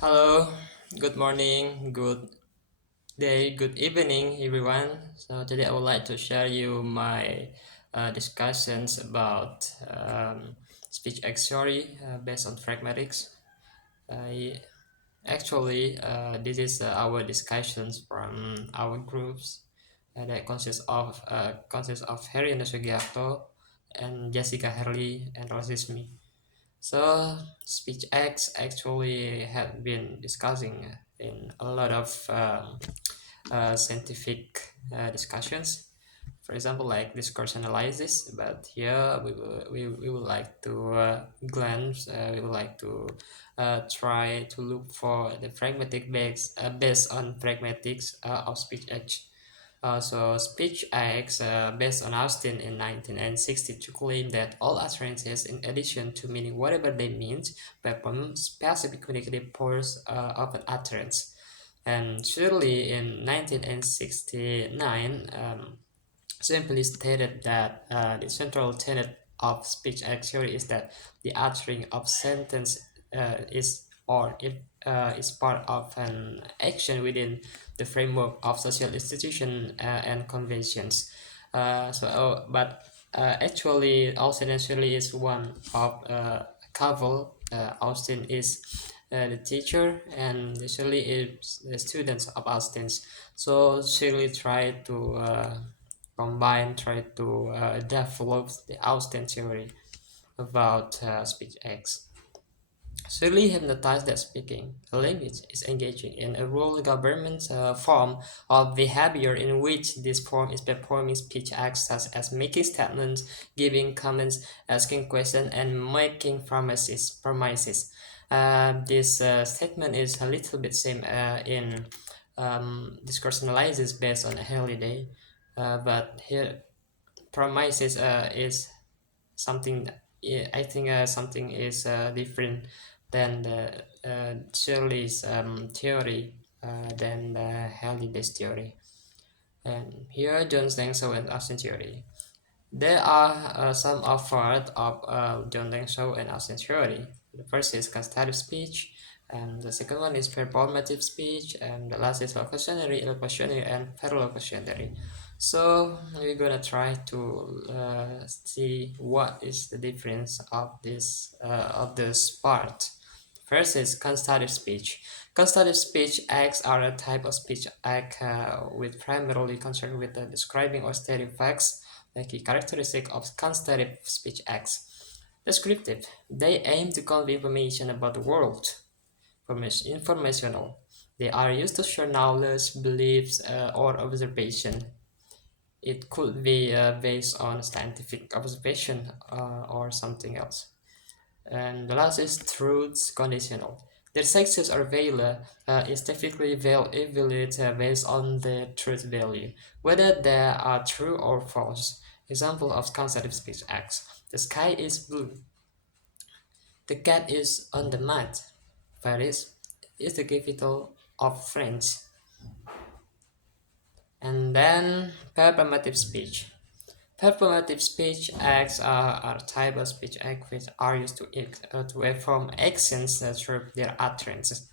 Hello, good morning, good day, good evening, everyone. So today I would like to share you my discussions about speech X theory based on pragmatics. I this is our discussions from our groups that consists of Harry and Sugiarto and Jessica Herley and Rosis me. So speech X actually have been discussing in a lot of scientific discussions. For example, like discourse analysis. But here we would like to glance. We would like to try to look for the pragmatic based on pragmatics of speech X. So Speech Acts, based on Austin in 1962, claim that all utterances, in addition to meaning whatever they mean, perform specific communicative purpose of an utterance. And surely in 1969, simply stated that the central tenet of speech act theory is that the uttering of sentence is part of an action within the framework of social institution and conventions. But actually, Austin actually is one of a couple. Austin is the teacher, and Shirley is the students of Austin's. So Shirley tried to try to develop the Austin theory about speech acts. Shirley hypnotized that speaking a language is engaging in a rule government form of behavior in which this form is performing speech acts such as making statements, giving comments, asking questions, and making promises. This statement is a little bit same in discourse analysis based on Halliday, but here promises is something. I think something is different than the Shirley's theory than the Halliday's theory. And here John Dengso and Austin theory. There are some part of John Dengso and Austin theory. The first is constative speech, and the second one is performative speech, and the last is locutionary, illocutionary, and paralocutionary. So we're gonna try to see what is the difference of this part. First is constative speech. Constative speech acts are a type of speech act with primarily concerned with describing or stating facts. The key characteristic of constative speech acts. Descriptive. They aim to convey information about the world. Informational. They are used to share knowledge, beliefs, or observation. It could be based on scientific observation or something else. And the last is truth conditional. Their success or failure is typically evaluated based on the truth value, whether they are true or false. Example of concept speech acts. The sky is blue. The cat is on the mat. Paris is the capital of France. And then performative speech. Performative speech acts are a type of speech acts which are used to perform actions through their utterances.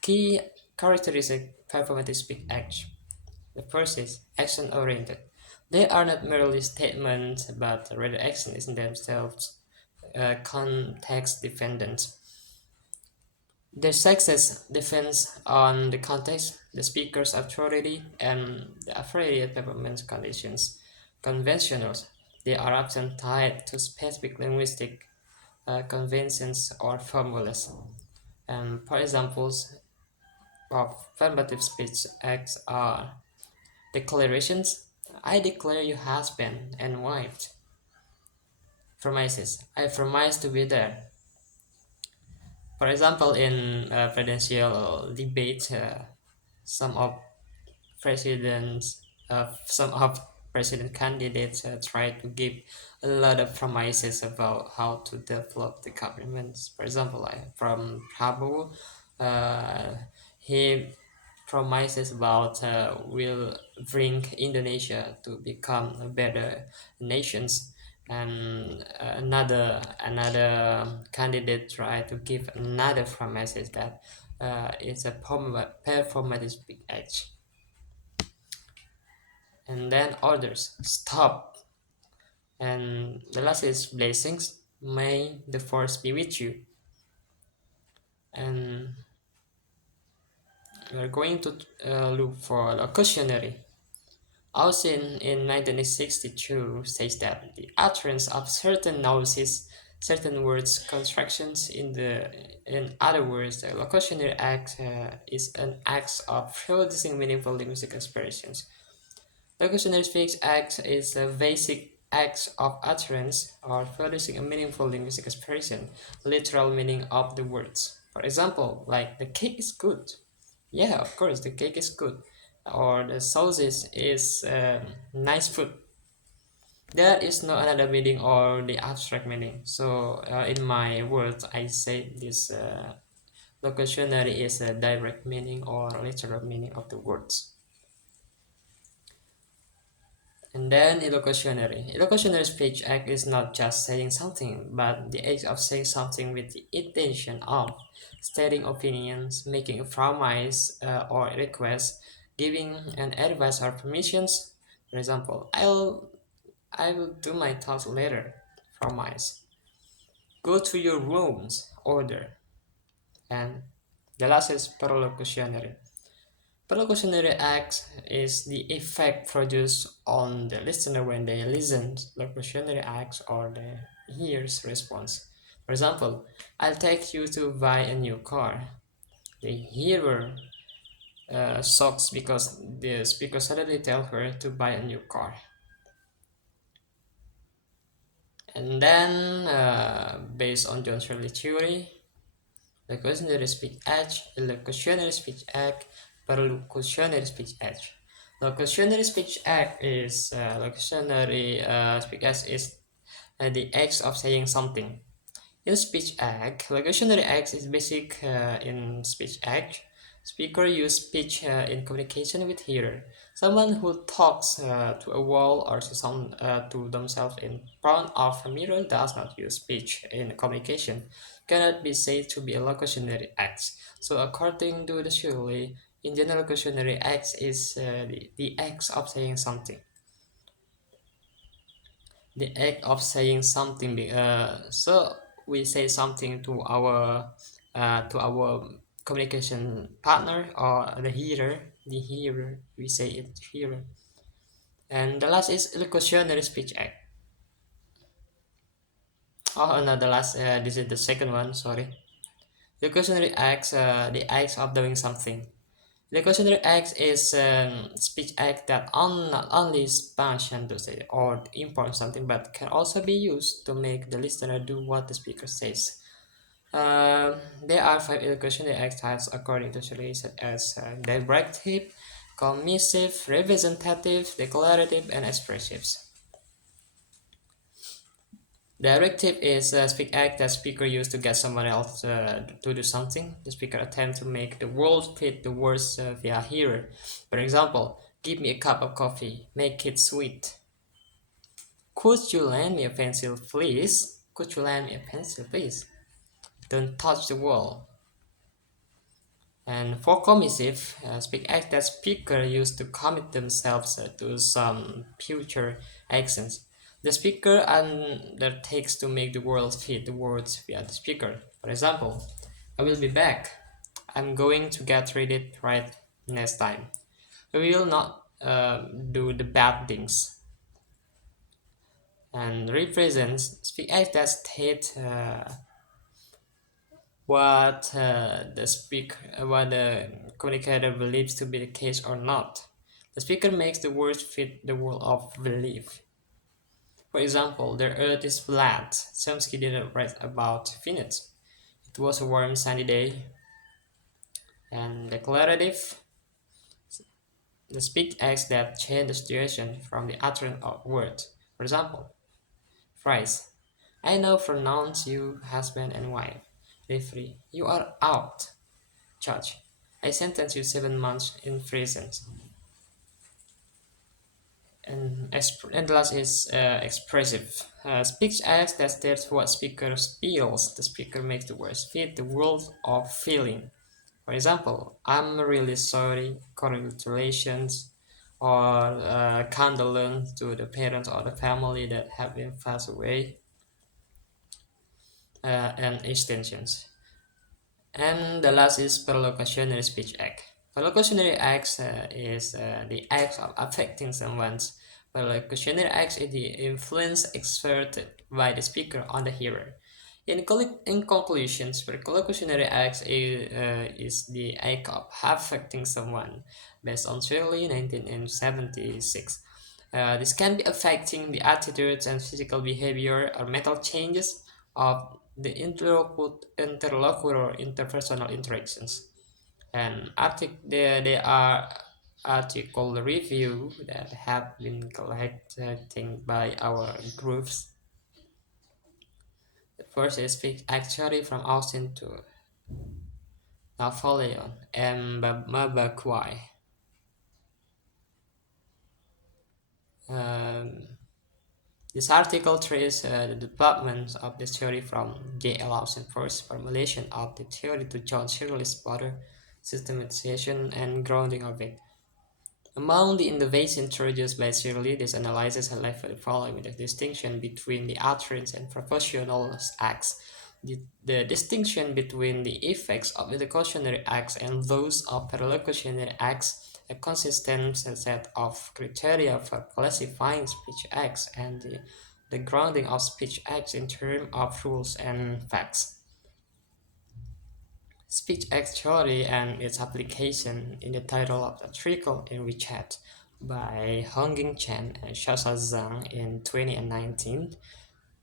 Key characteristic performative speech acts. The first is action oriented. They are not merely statements, but rather actions in themselves, context dependent. Their success depends on the context, the speaker's authority, and the appropriate performance conditions. Conventionals. They are often tied to specific linguistic conventions or formulas. For examples of affirmative speech acts are declarations. I declare you husband and wife. Promises. I promise to be there. For example, in presidential debate, some of some of president candidates try to give a lot of promises about how to develop the government. For example, like from Prabowo, uh, he promises about will bring Indonesia to become a better nations. And another candidate tried to give another promise is that it's a performative big edge. And then others stop. And the last is blessings. May the force be with you. And we're going to look for a cautionary. Austin in 1962 says that the utterance of certain noises, certain words, constructions in other words, the locutionary act is an act of producing meaningful linguistic expressions. Locutionary speech act is a basic act of utterance or producing a meaningful linguistic expression, literal meaning of the words. For example, like the cake is good. Yeah, of course, the cake is good. Or the sausage is nice food. There is no another meaning or the abstract meaning. So, in my words, I say this locutionary is a direct meaning or literal meaning of the words. And then illocutionary. Illocutionary speech act is not just saying something, but the act of saying something with the intention of stating opinions, making a promise or a request, giving an advice or permissions. For example, I will do my task later. Promise. Go to your rooms. Order. And the last is perlocutionary. Perlocutionary act is the effect produced on the listener when they listen. Locutionary acts or the hear's response. For example, I'll take you to buy a new car. The hearer shocks because the speaker suddenly tells her to buy a new car. And then, based on John Shirley theory, locutionary speech edge, locutionary speech act, perlocutionary speech edge. Locutionary speech act is locutionary speech act is the act of saying something. In speech act, locutionary act is basic in speech act. Speaker use speech in communication with hearer. Someone who talks to a wall or to themselves in front of a mirror does not use speech in communication. Cannot be said to be a locutionary act. So according to the Shirley, in general, locutionary act is the act of saying something. The act of saying something so we say something to our communication partner or the hearer we say it hearer. And the last is locutionary speech act. Oh no, the last this is the second one, sorry. Locutionary acts, the acts of doing something. Locutionary act is speech act that not only is function to say or import something, but can also be used to make the listener do what the speaker says. There are five locutionary act types according to Shirley, such as directive, commissive, representative, declarative, and expressive. Directive is a speak act that speaker use to get someone else to do something. The speaker attempt to make the world fit the words via hearer. For example, give me a cup of coffee, make it sweet. Could you lend me a pencil, please? Could you lend me a pencil, please? Don't touch the wall. And for commissive, speak act that speaker use to commit themselves to some future actions. The speaker undertakes to make the world fit the words via the speaker. For example, I will be back. I'm going to get ready right next time. We will not do the bad things. And represents speak act that state what the communicator believes to be the case or not. The speaker makes the words fit the world of belief. For example, the earth is flat. Chomsky didn't write about Venus. It was a warm sunny day. And declarative, the speech acts that change the situation from the utterance of words. For example, phrase, I now pronounce you husband and wife. Referee, you are out. Judge, I sentence you 7 months in prison. And the last is expressive. Speech acts that states what speaker feels. The speaker makes the words fit the world of feeling. For example, I'm really sorry, congratulations, or condolence to the parents or the family that have been passed away, and extensions. And the last is perlocutionary speech act. Perlocutionary acts is the act of affecting someone's. Perlocutionary acts is the influence exerted by the speaker on the hearer. In conclusions, perlocutionary acts is the act of affecting someone, based on Shirley 1976. This can be affecting the attitudes and physical behavior or mental changes of the interlocutor interpersonal interactions. And there are article review that have been collected by our groups. The first is Speak Actually from Austin to Napoleon and Mabakwai. Um, This article traces the development of this theory from J. L. Lawson's first formulation of the theory to John Searle's broader systematization and grounding of it. Among the innovations introduced by Searle, this analysis highlights the following: the distinction between the utterance and proportional acts, the distinction between the effects of the locutionary acts and those of perlocutionary acts, a consistent set of criteria for classifying speech acts, and the grounding of speech acts in terms of rules and facts. Speech Actuary and its application in the title of the article in WeChat by Hongjing Chen and Shasha Zhang in 2019.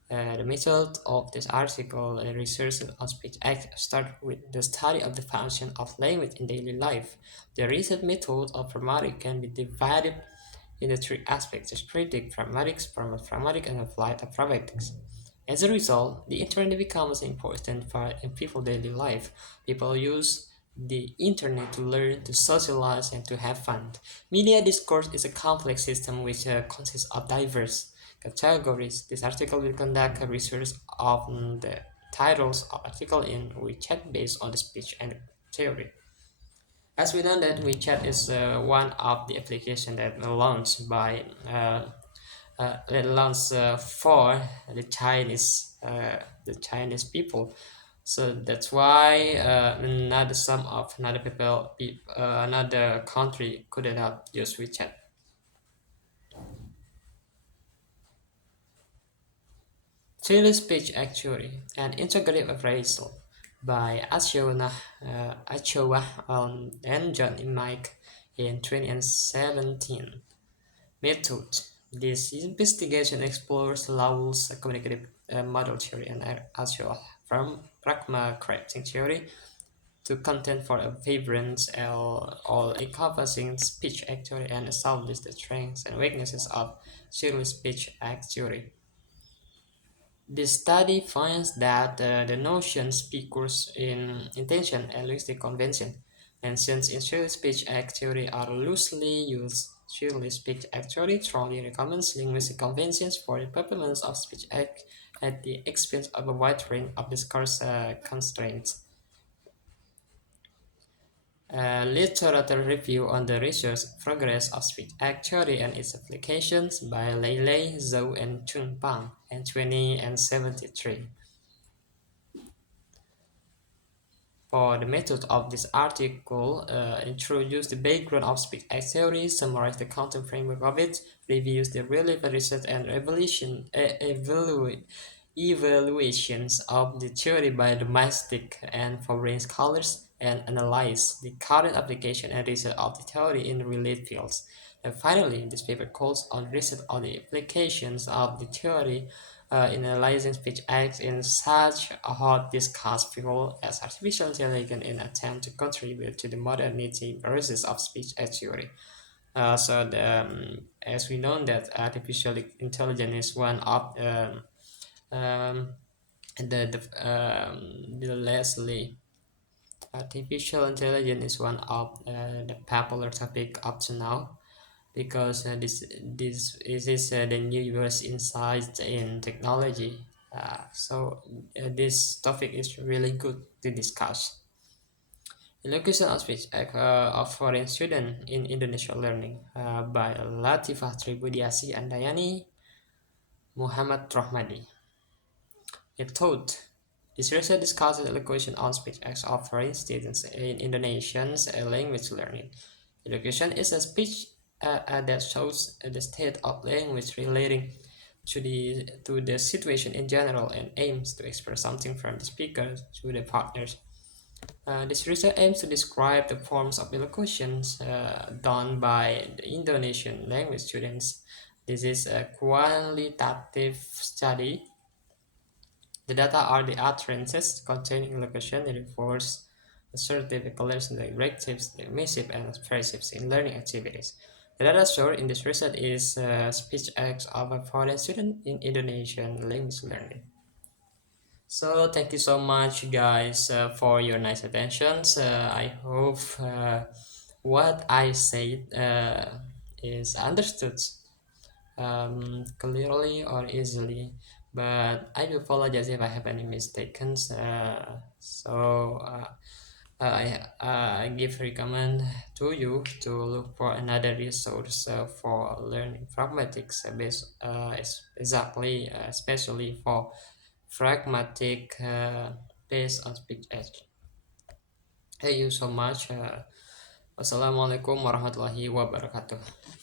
The method of this article and research on speech act start with the study of the function of language in daily life. The research method of Pragmatic can be divided into three aspects: critic, pragmatics, pragmatic, and applied pragmatics. As a result, the internet becomes an important part in people's daily life. People use the internet to learn, to socialize, and to have fun. Media discourse is a complex system which consists of diverse categories. This article will conduct a research on the titles of articles in WeChat based on the speech and theory. As we know that WeChat is one of the applications that launched by that launched for the Chinese people. So that's why another some of another another country could not use WeChat. Chile Speech Actuary, an integrative appraisal by Achoa and John Mike in 2017. Method. This investigation explores Lowell's communicative model theory and Achoa from pragmatic theory to content for a vibrant, all-encompassing speech actuary and establish the strengths and weaknesses of Chile's speech actuary. This study finds that the notion speakers in intention and linguistic convention mentioned in Shirley speech act theory are loosely used. Shirley speech act theory strongly recommends linguistic conventions for the purposes of speech act at the expense of a wide range of discourse constraints. A literature review on the research progress of speech act theory and its applications by Lei Zhou and Chung Pang in 2073. For the method of this article, introduce the background of speech act theory, summarize the content framework of it, reviews the relevant research and evaluations of the theory by domestic and foreign scholars, and analyze the current application and research of the theory in related fields. And finally, this paper calls on research on the applications of the theory in analyzing speech acts in such a hot discussed field as artificial intelligence in an attempt to contribute to the modernity process of speech act theory. As we know that artificial intelligence is one of um, the lastly artificial intelligence is one of the popular topic up to now. because this is the newest insight in technology. This topic is really good to discuss. Elocution of speech of foreign student in Indonesia learning by Latifah Tribudiasi and Dayani Muhammad Rohmadi. It taught this research discusses elocution on speech acts of foreign students in Indonesian's language learning. Elocution is a speech that shows the state of language relating to the situation in general and aims to express something from the speaker to the partners. This research aims to describe the forms of elocutions done by the Indonesian language students. This is a qualitative study. The data are the utterances containing elocution that enforce assertive, declarative, directives, emissive, and expressives in learning activities. The data shown in this research is speech acts of a foreign student in Indonesian language learning. So thank you so much, guys, for your nice attentions. I hope what I said is understood clearly or easily. But I do apologize if I have any mistakes. I give recommend to you to look for another resource for learning pragmatics especially for pragmatic based on speech edge. Thank you so much. Wassalamualaikum warahmatullahi wabarakatuh.